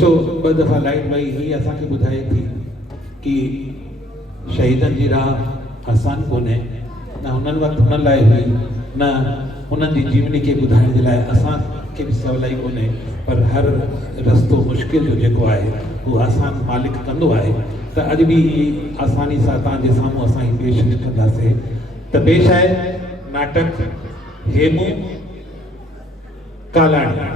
ॾिसो ॿ दफ़ा लाइट वई हुई, असांखे ॿुधाए थी कि शहीदनि जी राह आसान कोन्हे, न हुननि वक़्तु हुन लाइ हुई, न हुननि जी जीवनी खे ॿुधाइण जे लाइ असांखे बि सवलाई कोन्हे, पर हर रस्तो मुश्किल जो जेको आहे उहो आसान मालिक कंदो आहे। त अॼु बि आसानी सां तव्हांजे साम्हूं असां ही पेश कंदासीं। त पेश आहे नाटक हेमू कालाणी।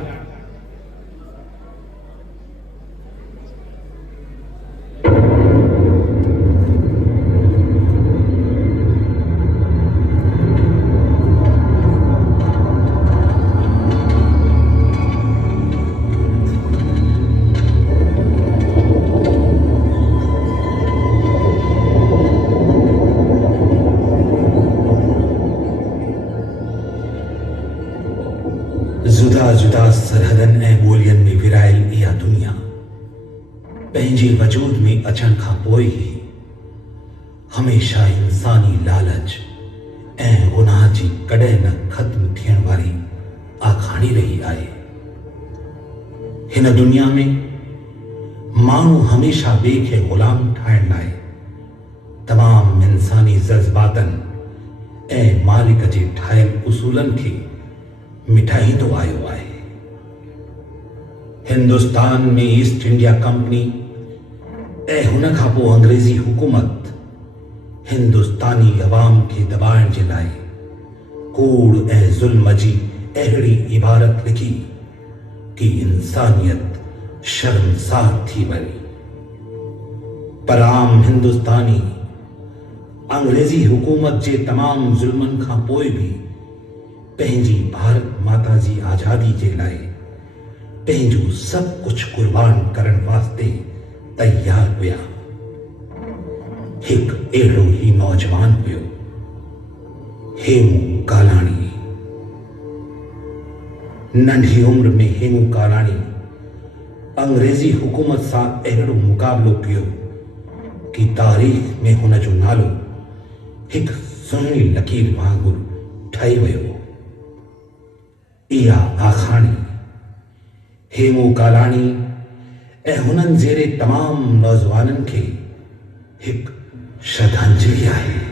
जुदा जुदा सरहदन ऐं ॿोलियुनि में विरायल इहा दुनिया पंहिंजे वजूद में अचण खां पोइ ई हमेशा इंसानी लालच ऐं गुनाह जी कॾहिं न ख़त्म थियण वारी आखाणी रही आहे। हिन दुनिया में माण्हू हमेशा ॿिए खे ग़ुलाम ठाहिण लाइ तमाम इंसानी जज़्बातनि ऐं मालिक जे ठाहियल उसूलनि खे मिटाईंदो आयो आहे। हिंदुस्तान में ईस्ट इंडिया कंपनी ऐं हुन खां पोइ अंग्रेज़ी हुकूमत हिंदुस्तानी अवाम खे दबाइण जे लाइ कूड़ ऐं ज़ुल्म जी अहिड़ी इबारत लिखी कि इंसानियत शर्मसार थी वई। पर आम हिंदुस्तानी अंग्रेज़ी हुकूमत जे तमाम ज़ुल्मनि खां पोइ भी पंहिंजी भारत माता जी आज़ादी जे लाइ पंहिंजो सभु कुझु कुर्बान करण वास्ते तैयार हुया। हिकु अहिड़ो ही नौजवान हुयो, हेमू कालाणी। नंढी उम्र में हेमू कालाणी अंग्रेज़ी हुकूमत सां अहिड़ो मुक़ाबिलो कयो कि तारीख़ में हुन जो नालो हिकु सुहिणी लकीर वांगुरु ठही वियो। इहा आखाणी हेमू कालाणी ऐं हुननि जहिड़े तमाम नौजवाननि खे हिकु श्रद्धांजलि आहे।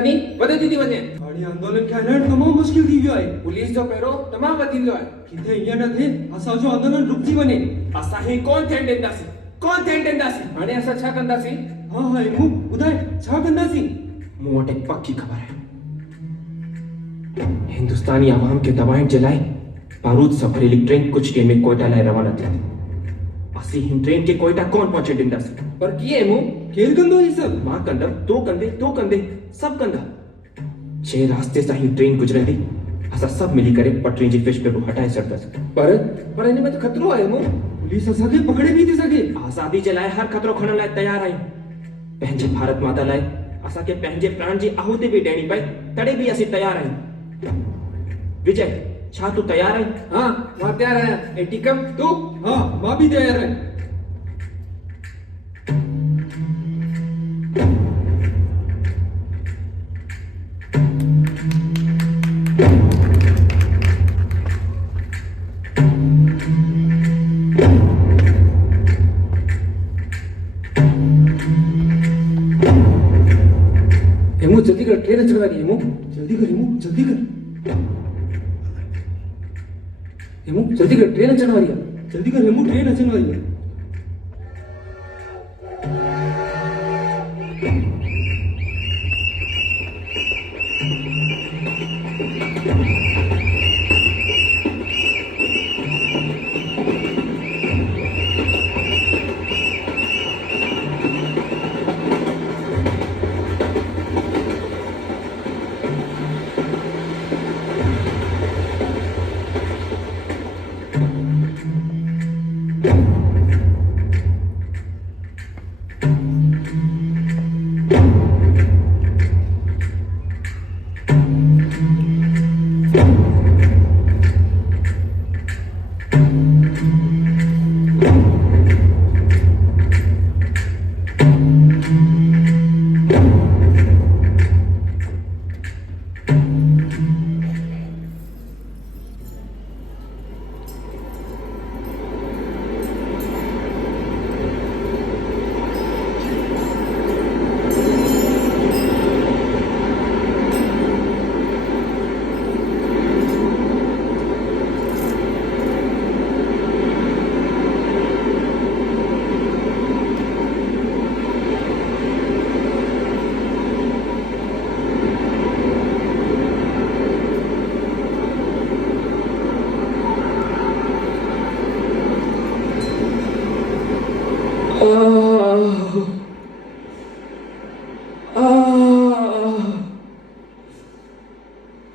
दी वधंदी थी वञे। हाणे आंदोलन खे हलाइण तमामु मुश्किल थी वियो आहे। पुलिस जो पहिरो तमामु वधी वियो आहे। किथे ईअं न थिए असांजो आंदोलन रुकिजी वञे। असां ही कोन थियण ॾींदासीं, कोन थियण ॾींदासीं। हाणे असां छा कंदासीं? हा हा हेमू ॿुधाए छा कंदासीं? मूं वटि हिकु पकी ख़बर आहे। हिंदुस्तानी आवाम खे दबाइण जे लाइ बारूद सां भरियलु ट्रेन कुझु ॾींहं में कोयटा लाइ रवाना थी। असीं हिन ट्रेन खे कोयटा कोन पहुचे ॾींदासीं। पर कीअं मूं? केरु कंदो ही सभु? मां कंदमि, तूं कंदे, सभु कंदा। जे रास्ते सां ही ट्रेन गुजरंदी असां सभु मिली करे पटरी जी फिश पे हटाए छॾंदासीं। पर हिन में त खतरो आहे मूं। पुलिस असांखे पकड़े बि थी सघे। आज़ादी जे लाइ हर खतरो खणण लाइ तयार आहियूं। पंहिंजे भारत माता लाइ असांखे पंहिंजे प्राण जी आहुति बि ॾियणी पए तॾहिं बि असीं तयार आहियूं। विजय, छा तूं तयार आहीं? हाँ मां तयार आहियां। ऐं टीकम तूं? हाँ मां बि तयार आहियां। हेमू जल्दी कर, ट्रेन अचण वारी है। हेमू जल्दी कर हेमू जल्दी कर। हेमू जल्दी कर, ट्रेन अचण वारी है। जल्दी कर हेमू ट्रेन अचण वारी आहे।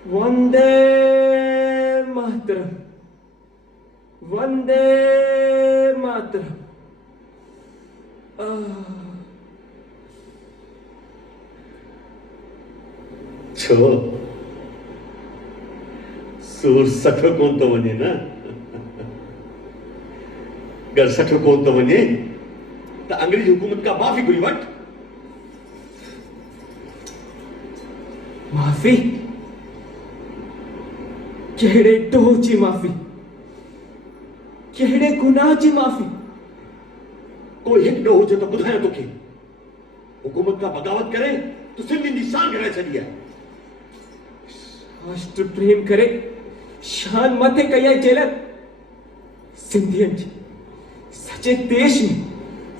वंदे मातरम, वंदे मातरम। छो सूर सठो कोन तो वञे न। अगर सठो कोन तो वञे तो अंग्रेज हुकूमत का माफी घुरी वठ। माफी? कहिड़े ॾोह जी माफ़ी? कहिड़े गुनाह जी माफ़ी? कोई हिकु ॾोह हुजे तो ॿुधायां तोखे। हुकूमत का बगावत करे तो सिंधियुनि जी शान घटाए छॾी आहे। राष्ट्र प्रेम करे शान मथे कई आहे जेलर। सिंधियुनि जी सॼे देश में,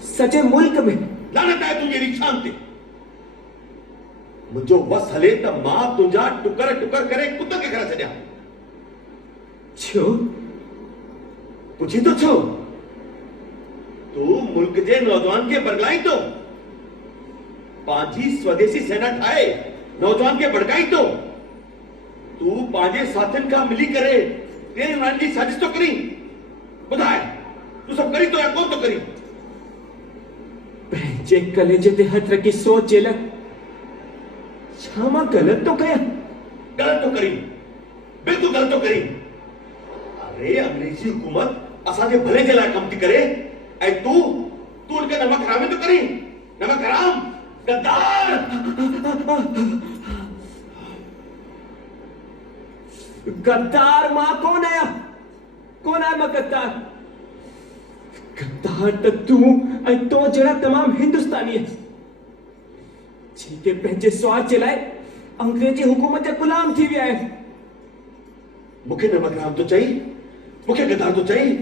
सॼे मुल्क में लानत आहे तुंहिंजी अहिड़ी शान ते। मुंहिंजो वस हले त मां तुंहिंजा टुकर टुकर करे कुतनि खे करे छॾियां। छो? पुछी तो छो? तू मुल्क जे नौजवान के बरगलाई तो, पांजी स्वदेशी सेना ठाए नौजवान के भड़काई तो, तू पांजे साथियुनि खां मिली करे तेरे मारने जी साजिश तो करी। ॿुधाए तू सब करी तो या कोन तो करी? पंहिंजे कलेजे ते हथ रखी सोच जेलर, छा मां गलत तो कयां? गलत तो करी, बिल्कुल गलत तो करी। अरे अंग्रेजी हुकूमत असांजे भले जे लाइ कम थी करे ऐं तू उनके नमक हरामी तो करी। नमक हराम, गद्दार। गद्दार मां कौन आया? कौन आया मां गद्दार? गद्दार त तूं ऐं तो जहिड़ा तमाम हिंदुस्तानी जेके पंहिंजे स्वार्थ जे लाइ अंग्रेजी हुकूमत जा गुलाम थी विया आहिनि। मूंखे नमक राम तो चाहिए, मूंखे गद्दार तो चाहिए।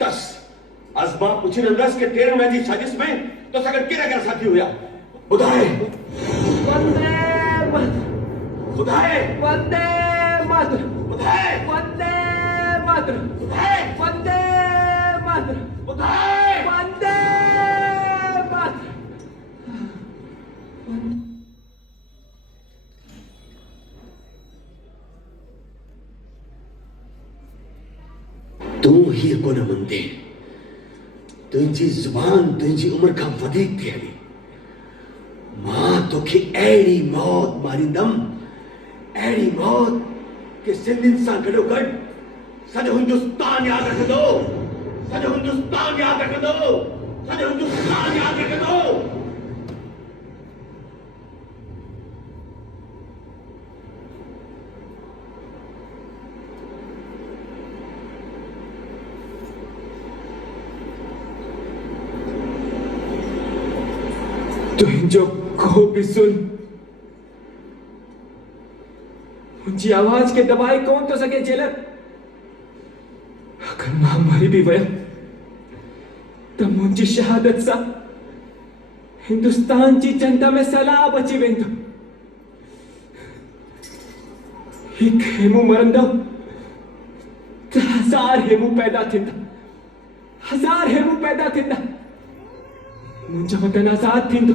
तस अज़मा पुछी रंदस के 13 मई जी साजिश में तो सगत केड़ा केड़ा साथी हुया ॿुधाए। वंदे मातरम, ॿुधाए वंदे मातरम, ॿुधाए वंदे मातरम, ॿुधाए वंदे मातरम, ॿुधाए वंदे मातरम। तू ही कोन मंदे, तुझी जुबान तुझी उम्र का वधीक थी हली। मां तोखे अहिड़ी मौत मारींदम, अहिड़ी मौत कि सिंधियुनि सां गॾोगॾु सॼो हिंदुस्तान यादि रखंदो, सॼो हिंदुस्तान यादि रखंदो, सॼो हिंदुस्तान यादि रखंदो। तुंहिंजो को बि सुन, मुंहिंजी आवाज खे दबाए कोन थो सघे जेलर। अगर मां मरी बि वियमि त मुंहिंजी शहादत सां हिंदुस्तान जी जनता में सैलाब अची वेंदो। हिकु हेमू मरंदो त 1000 हेमू पैदा थींदा, 1000 हेमू पैदा थींदा। मुंहिंजो वतन आज़ाद थींदो,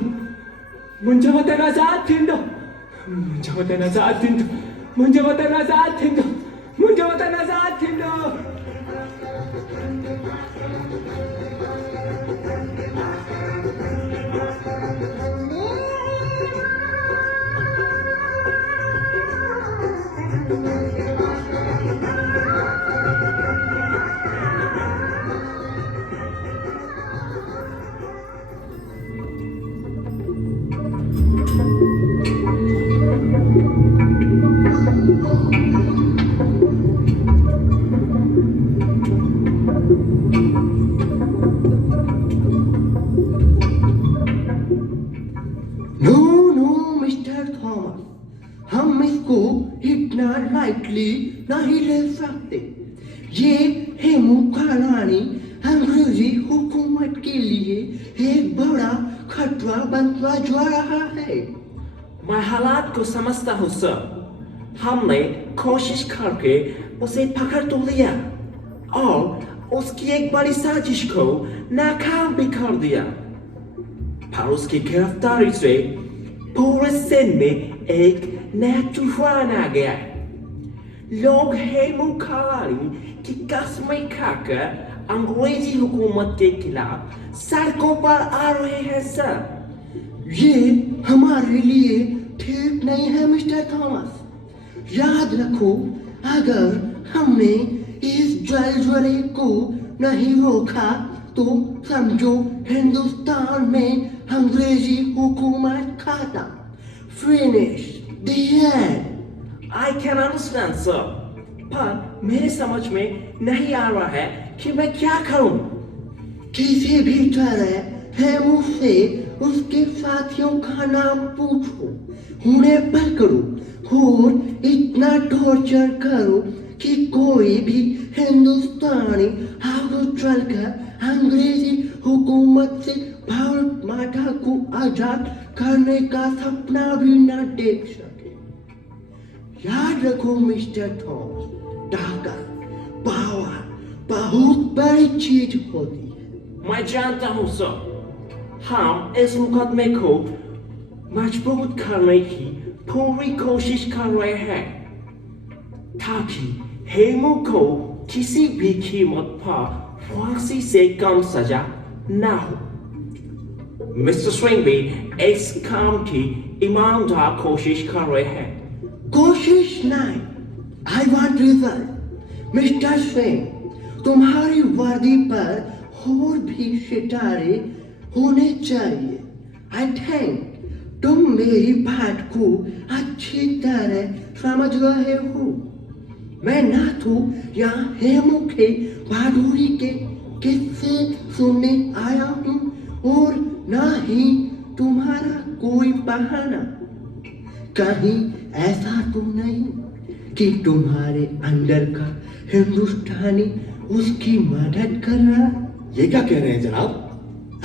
मुंहिंजो वतन आज़ाद थींदो, मुंहिंजो वतन आज़ाद थींदो, मुंहिंजो वतन आज़ाद थींदो, मुंहिंजो वतन आज़ाद थींदो। हम इसको इतना लाइटली नहीं ले सकते। ये हेमू कालानी अंग्रेजी हुकूमत के लिए एक बड़ा खतरा बनता जा रहा है। मैं हालात को समझता हूँ सर। हमने कोशिश करके उसे पकड़ तो लिया और उसकी एक बड़ी साजिश को नाकाम भी कर दिया, पर उसकी गिरफ्तारी से पूरे सिंध में एक नया तूफान आ गया है। लोग हेमू कालानी की कस्में खाकर अंग्रेजी हुकूमत के खिलाफ सड़कों पर आ रहे हैं सर। ये हमारे लिए ठीक नहीं है मिस्टर थॉमस। याद रखो, अगर हमने इस जलजले को नहीं रोका तो समझो हिंदुस्तान में अंग्रेजी हुकूमत खाता। Finish the end. I can understand sir, पर मेरे समझ में नहीं आ रहा है कि मैं क्या करूं। किसी भी तरह हेमू से उसके साथियों का नाम पूछो, उन्हें पकड़ो और इतना टॉर्चर करो कि कोई भी हिंदुस्तानी आगे चलकर अंग्रेजी हुकूमत से भारत माता को आजाद करने का सपना भी न देख सके। याद रखो मिस्टर थॉमस, ताकत, पावर बहुत बड़ी चीज होती है। मैं जानता हूं सर। हम इस मुकदमे को मजबूत करने की पूरी कोशिश कर रहे हैं ताकि हेमू को किसी भी कीमत पर फांसी से कम सजा ना हो। मिस्टर स्विंग भी इस काम की ईमानदार कोशिश कर रहे हैं। कोशिश नहीं, I want result. Mister Singh, तुम्हारी वर्दी पर और भी सितारे होने चाहिए। आई थिंक तुम मेरी बात को अच्छी तरह समझ रहे हो। मैं ना तो यहाँ हेमू के बहादुरी के किस्से सुनने आया हूँ और ना ही तुम्हारा कोई बहाना। कहीं ऐसा तो नहीं कि तुम्हारे अंदर का हिंदुस्तानी उसकी मदद कर रहा? ये क्या कह रहे हैं जनाब?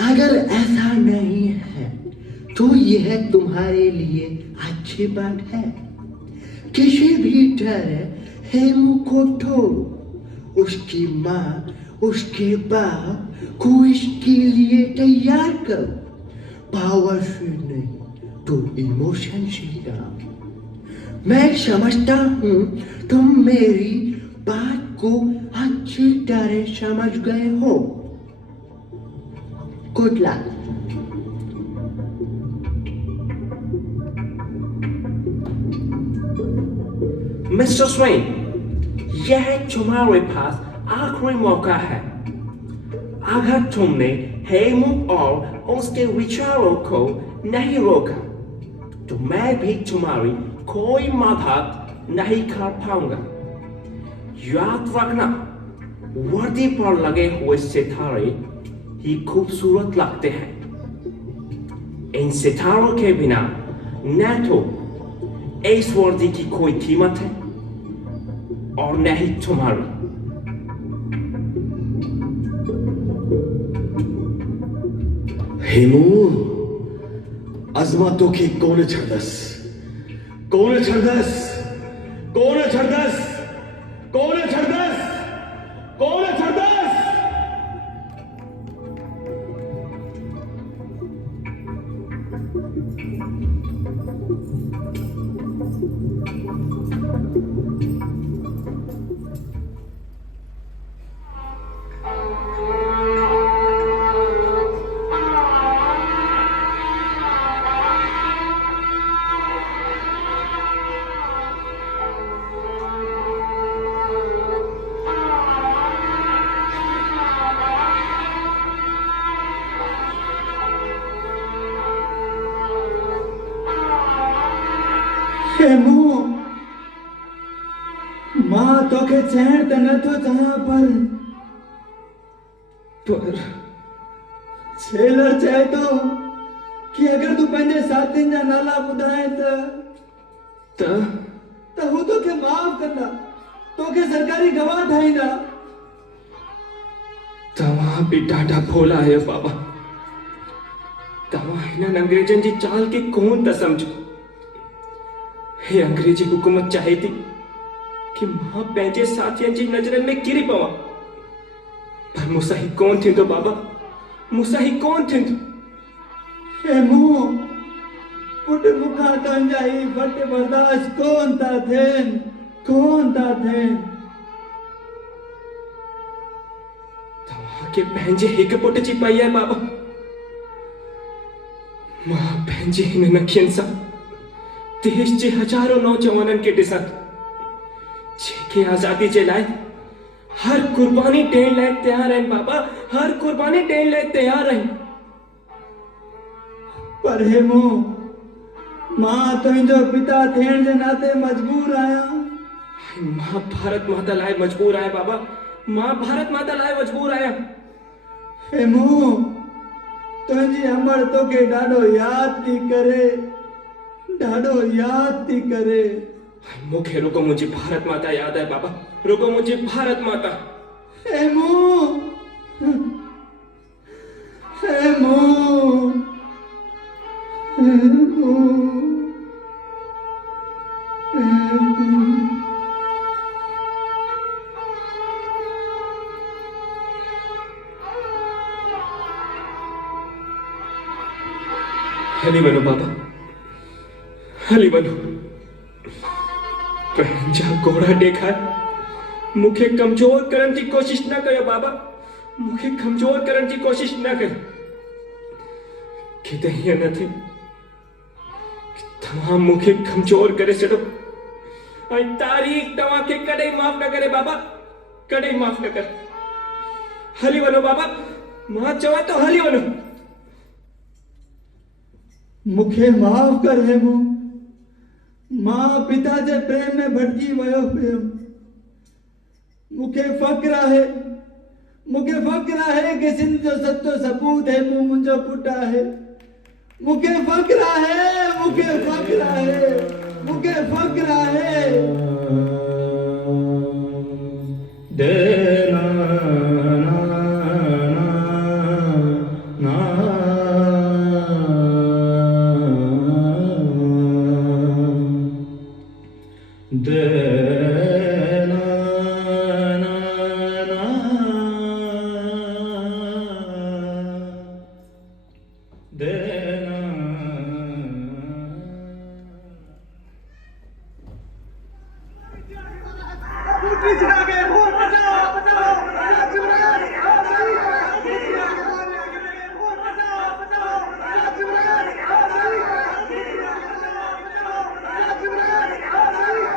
अगर ऐसा नहीं है तो यह तुम्हारे लिए अच्छी बात है। किसी भी तरह हेमू को छोड़ो, उसकी माँ उसके बाप को इसके लिए तैयार करो। पावर से नहीं तो इमोशन से काम। मैं समझता हूँ तुम मेरी बात को अच्छी तरह समझ गए हो। Good luck. मिस्टर स्वेन, यह तुम्हारे पास आखिरी मौका है। अगर तुमने हेमू और उसके विचारों को नहीं रोका तो मैं भी तुम्हारी कोई मदद नहीं कर पाऊंगा। याद रखना, वर्दी पर लगे हुए सितारे ही खूबसूरत लगते हैं। इन सितारों के बिना न तो इस वर्दी की कोई कीमत है और न ही तुम्हारी। हेमू, अजमतों की कौन छड़दस, कौन छड़दस, कौन छड़दस, कौन छड़दस, कौन छड़दस। हेमू, मां तोखे चैन त नथो चाहियां पर छेलर चए तो कि अगर तू पंहिंजे साथियुनि जा नाला ॿुधाए त हू तोखे माफ़ कंदा, तोखे सरकारी गवाह ठाहींदा। तव्हां बि ॾाढा भोला आहियो बाबा। तव्हां हिननि अंग्रेजनि जी चाल खे कोन था सम्झो। हे अंग्रेजी हुकूमत चाहे थी कि मां पंहिंजे साथियुनि जी नज़रनि में किरी पवां, पर मूंसां ही कोन थींदो बाबा, मूंसां ही कोन थींदो। हेमू, पुट मूंखां तुंहिंजा ही फट बर्दाश्त कोन था थियनि, कोन था थियनि। तव्हांखे पंहिंजे हिकु पुट जी पई आहे बाबा। मां पंहिंजे हिननि अखियुनि सां देश जे हजारों नौजवाननि खे ॾिसां थो, जेके आज़ादी जे लाइ हर कुर्बानी ॾियण लाइ तयार आहिनि बाबा, हर कुर्बानी ॾियण लाइ तयार आहिनि। पर हेमू, मां तुंहिंजो पिता थियण जे नाते मजबूर आहियां। मां भारत माता लाइ मजबूर आहियां बाबा, मां भारत माता लाइ मजबूर आहियां। हेमू, तुंहिंजी अमड़ तोखे ॾाढो यादि थी करे, ॾाढो यादि थी करे। मूंखे रुगो मुंहिंजी भारत माता यादि आहे बाबा, रुगो मुंहिंजी भारत माता। हेमू, हेमू, हेमू, हेमू। हली वञो बाबा, हली वञो। पंहिंजा घोड़ा ॾेखार, मूंखे कमज़ोर करण जी कोशिश न कयो बाबा, मूंखे कमज़ोर करण जी कोशिश न कयो। किथे हीअं न थिए तव्हां मूंखे कमज़ोर करे छॾो ऐं तारीख़ तव्हांखे कॾहिं माफ़ न करे बाबा, कॾहिं माफ़ न करे। हली वञो बाबा, मां चवां तो हली वञो। मूंखे माफ़ कर हेमू, मां पिता जे प्रेम में भटकी वियो हुयुमि। मूंखे फ़ख्रु आहे कि सिंध जो सचो सबूत हेमू मुंहिंजो पुटु आहे। मूंखे फ़ख्रु आहे, मूंखे फ़ख्रु आहे, मूंखे फक्र है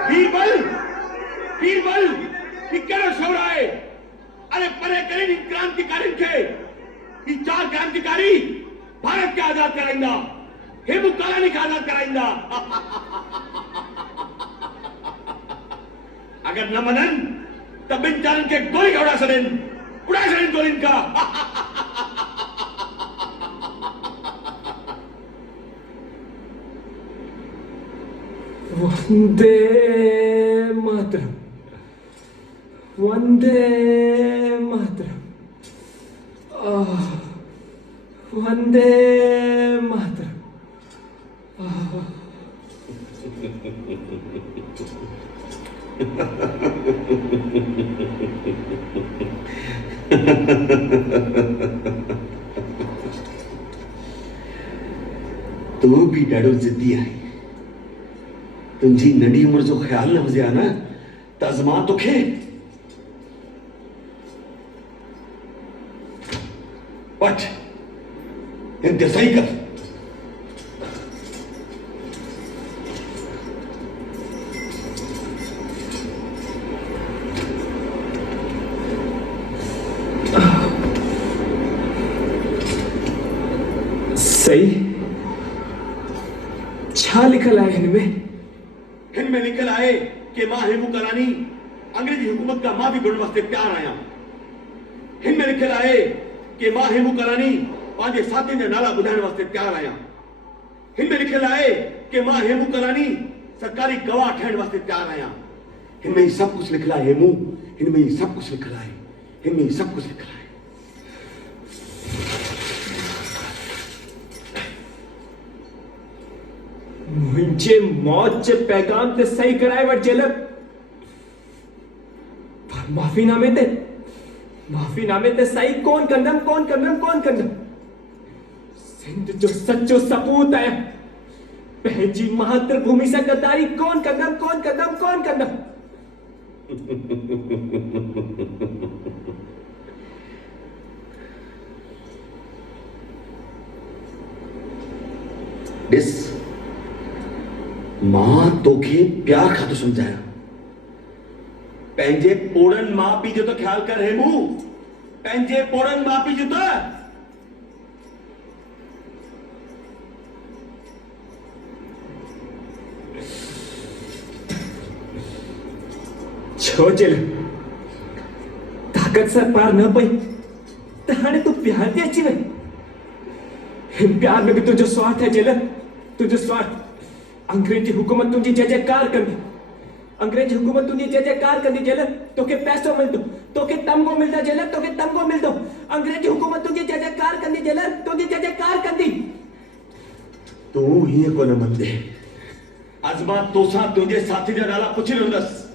बीरबल बीरबल ये केड़ा शो रहा है अरे परे करें इन क्रांतिकारी थे ये चार क्रांतिकारी भारत के आजाद कराइंदा हेमू कालानी का आजाद कराइंदा अगर न मनन तब इन चारन के गोली का उड़ा सड़न गोली इनका वंदे मातरम वंदे मातरम वंदे मातरम तू भी ॾाढो ज़िद्दी आहे तुंहिंजी नंढी उमिरि जो ख़्याल न हुजे हा न त अज़मा तोखे वठ हिन सही कर सही छा लिखल है इनमें हिनमें लिखल आहे कि मां हेमू कालानी अंग्रेजी हुकूमत का माफ़ी करण वास्ते तैयार आहियां हिनमें लिखल आहे कि मां हेमू कालानी पंहिंजे साथियुनि जा नाला ॿुधाइण वास्ते तैयार आहियां हिनमें लिखल आहे कि मां हेमू कालानी सरकारी गवाह ठहिण वास्ते तैयार आहियां हिनमें ही सब कुछ लिखल आहे हेमू हिनमें ही सब कुछ लिखल आहे हिनमें ही सब कुछ लिखल आहे मुझे मौत जे पैगाम ते सही कराए वट जेल पर माफीनामे ते सही कौन कंदम सिंध जो सच्चो सपूत है पंहिंजी मातृभूमि से गद्दारी कौन कंदम ॾिस मां तोखे प्यार खां थो समझाया पंहिंजे पोड़नि माउ पीउ जो त ख्याल कर हेमू पंहिंजे पोड़नि माउ पीउ जो त छो जेल ताकत सां पार न पई त हाणे तूं प्यार ते अची वई हिन प्यार में भी तुझो स्वार्थ है जेल तुझो स्वार्थ अंग्रेजी हुकूमत तुझी जय जयकार कंदी अंग्रेजी हुकूमत तुझी जय जयकार कंदी जेल तोखे पैसो मिलदो तोखे तमगो मिलदा जेल तोखे तमगो मिलदो अंग्रेजी हुकूमत तुझी जय जयकार कंदी जेल तुझी जय जयकार कंदी तू हीअं कोन मंदे अज़मा तोसां तुंहिंजे साथी जा नाला पुछी रहंदसि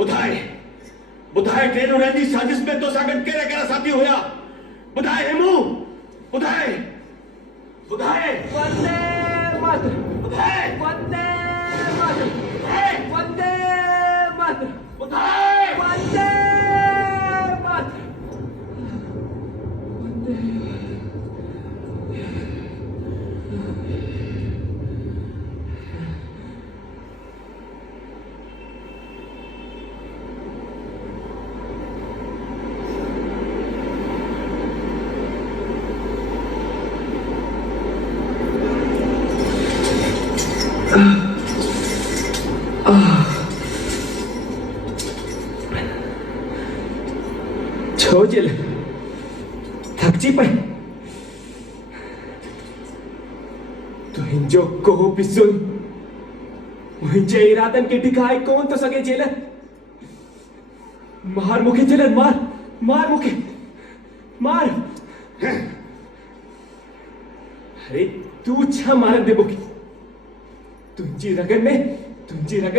ॿुधाए टे ॾींहं जी साज़िश में तोसां गॾु कहिड़ा कहिड़ा साथी हुया ॿुधाए हेमू ॿुधाए वंदे मातरम ॿुधाए वंदे मातरम वंदे मातरम ॿुधाए वंदे मातरम छो जेल थकजी पई तो हिंजो को भी सुन मुझे इरादन के टिकाए कौन तो सके जेलर मार मुखे जेलर मार मुखे मार अरे तू छा मार दे मुखे तुझी रगन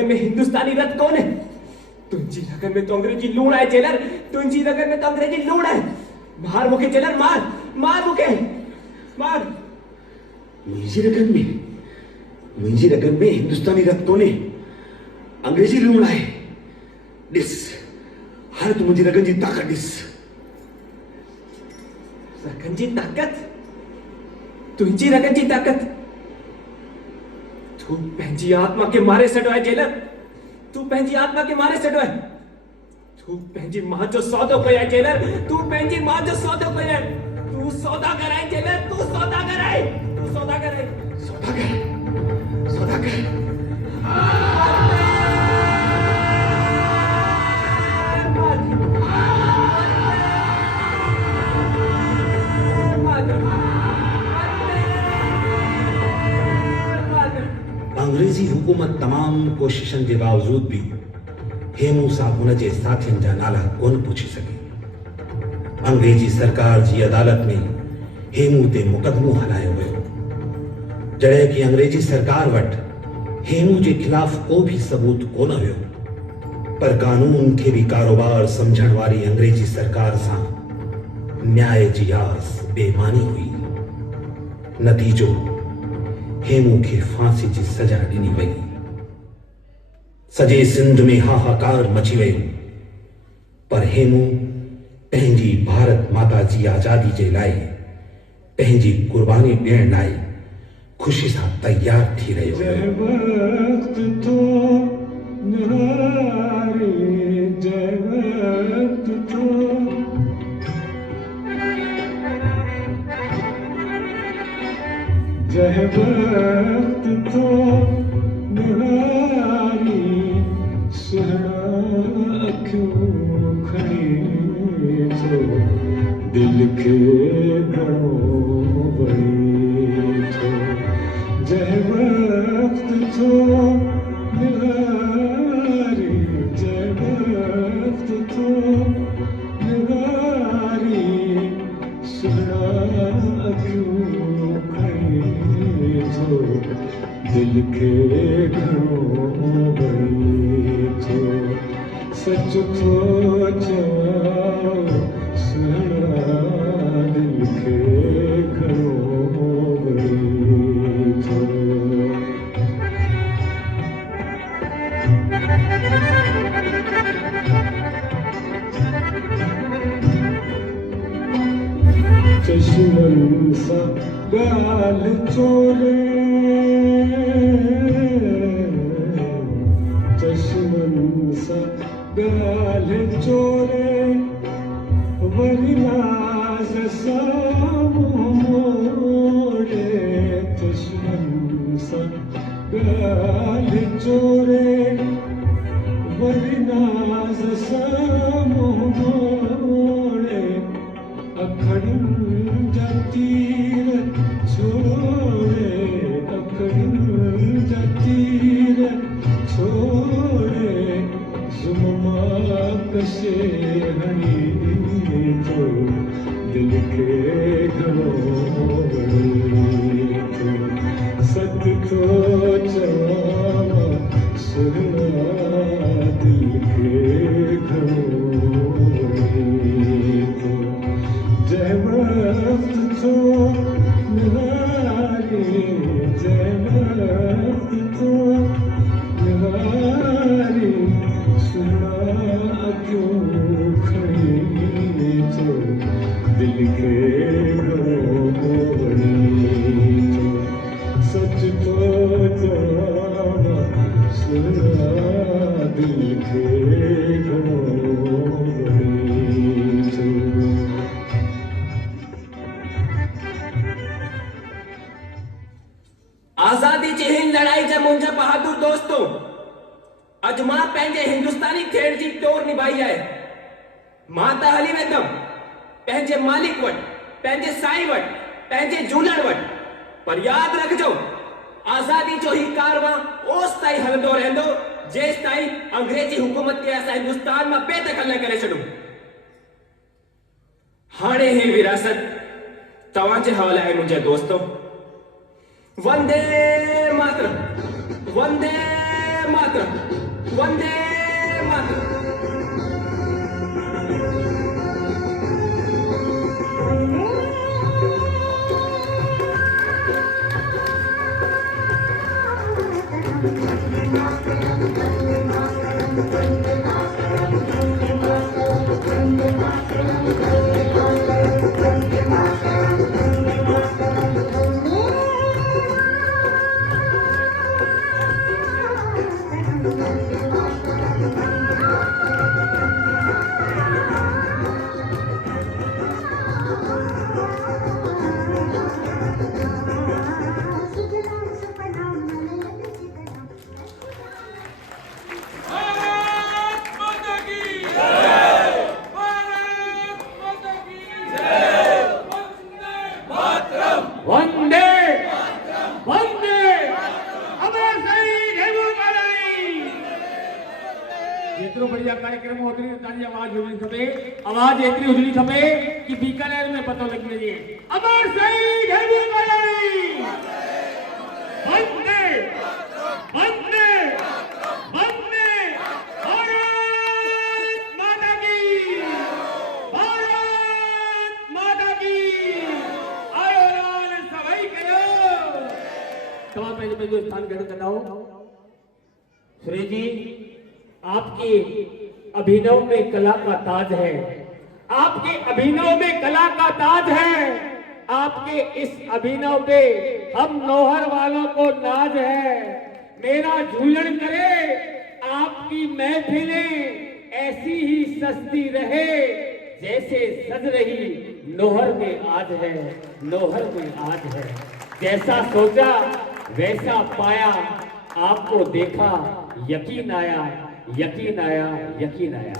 में हिंदुस्तानी रथ कौन है तुझी रगन में तो अंग्रेजी लूण है जेलर तुझी रगन में तो अंग्रेजी लूण है मार मुखे जेलर मार मुखे मार मुझी रगन में हिंदुस्तानी रथ कोने अंग्रेजी लूण आहे ॾिस हाणे तूं मुंहिंजी रगन जी ताक़त ॾिस रगन जी ताकत तुझी रगन जी ताकत तू पंहिंजी आत्मा के मारे छॾियो आहे जेलर तू पंहिंजी आत्मा के मारे छॾियो आहे तू पंहिंजी मां जो सौदो कयो आहे जेलर तू पंहिंजी मां जो सौदो कयो आहे तू सौदागर आहे जेलर तू सौदागर आहे सौदागर अंग्रेजी हुकूमत तमाम कोशिशनि जे बावजूद भी हेमू सां हुन जे साथियुनि जा नाला कोन पुछी सघी अंग्रेजी सरकार जी अदालत में हेमू ते मुक़दमो हलायो वियो जॾहिं कि अंग्रेजी सरकार वटि हेमू जे खिलाफ को भी सबूत कोन हुयो पर कानून खे भी कारोबार समझण वारी अंग्रेजी सरकार सां न्याय जी आस बेमानी हुई नतीजो हेमू खे फांसी जी सजा ॾिनी वई सॼे सिंध में हाहाकार मची वियो पर हेमू पंहिंजी भारत माता जी आज़ादी जे लाइ पंहिंजी कुर्बानी ॾियण लाइ ख़ुशी सां तैयार थी रहियो दिल के घणो वणे थो जंहिं वक़्त थो निहारी जंहिं वक़्त थो निहारी सुहिणा अखियूं खणी थो दिल के घणो वणे थो सच थो चवां दिल के घणो वणे थो चश्मनि सां ॻाल्हि चोरे चश्मनि सां ॻाल्हि चोरे वरी नाज़ सां मोड़े दुश्मन सां ॻाल्हि चोरे वरी नाज़ सां मोड़े अखड़ियुनि जा तीर छोड़े अखड़ियुनि जा तीर छोड़े ज़ुल्म कशे हणी दिल के घणो वणे थो सच थो चवां सुहिणा दिल के घणो वणे थो जंहिं वक़्त थो निहारी जंहिं वक़्त थो निहारी सुहिणा अखियूं खणी थो दिल के घणो वणे थो सच थो चवां सुहिणा दिल के घणो वणे थो आजादी जी हिन लड़ाई जा मुंहिंजा बहादुर दोस्तों अज मां पंहिंजे हिंदुस्तानी थियण जी टोर निभाई आहे मां त हली वेंदुमि पंहिंजे मालिक वटि पंहिंजे साईं वटि पंहिंजे झूलण वटि पर यादि रखिजो आजादी जो ही कारवा ओस ताईं हलंदो रहंदो जेस ताईं अंग्रेजी हुकूमत के असां हिंदुस्तान में बेदखल न करे छॾूं। हाणे ही विरासत तव्हांजे हवाले आहे मुंहिंजे दोस्तो। वंदे मातरम, वंदे मातरम, वंदे मातरम। वंदे वंदे अमर शहीद हेमू कालाणी। जेतिरो बढ़िया कार्यक्रम होतरी ताजी आवाज हुजणी खपे, आवाज एतरी हुजणी खपे कि बीकानेर में पतो लगी वञे अमर शहीद हेमू कालाणी। वंदे वंदे वंदे भारत माता की, भारत माता की। आयो लाल सभई कयो तमाम पंहिंजो स्थान गढ़ कंदाओ। सुरेश जी, आपके अभिनव में कला का ताज है, आपके अभिनव में कला का ताज है। आपके इस अभिनव पे हम नौहर वालों को नाज है। मेरा झूलन करे आपकी महफिलें ऐसी ही सस्ती रहे जैसे सज रही नौहर में आज है, नौहर में आज है। जैसा सोचा वैसा पाया, आपको देखा यकीन आया, यकीन आया, यकीन आया।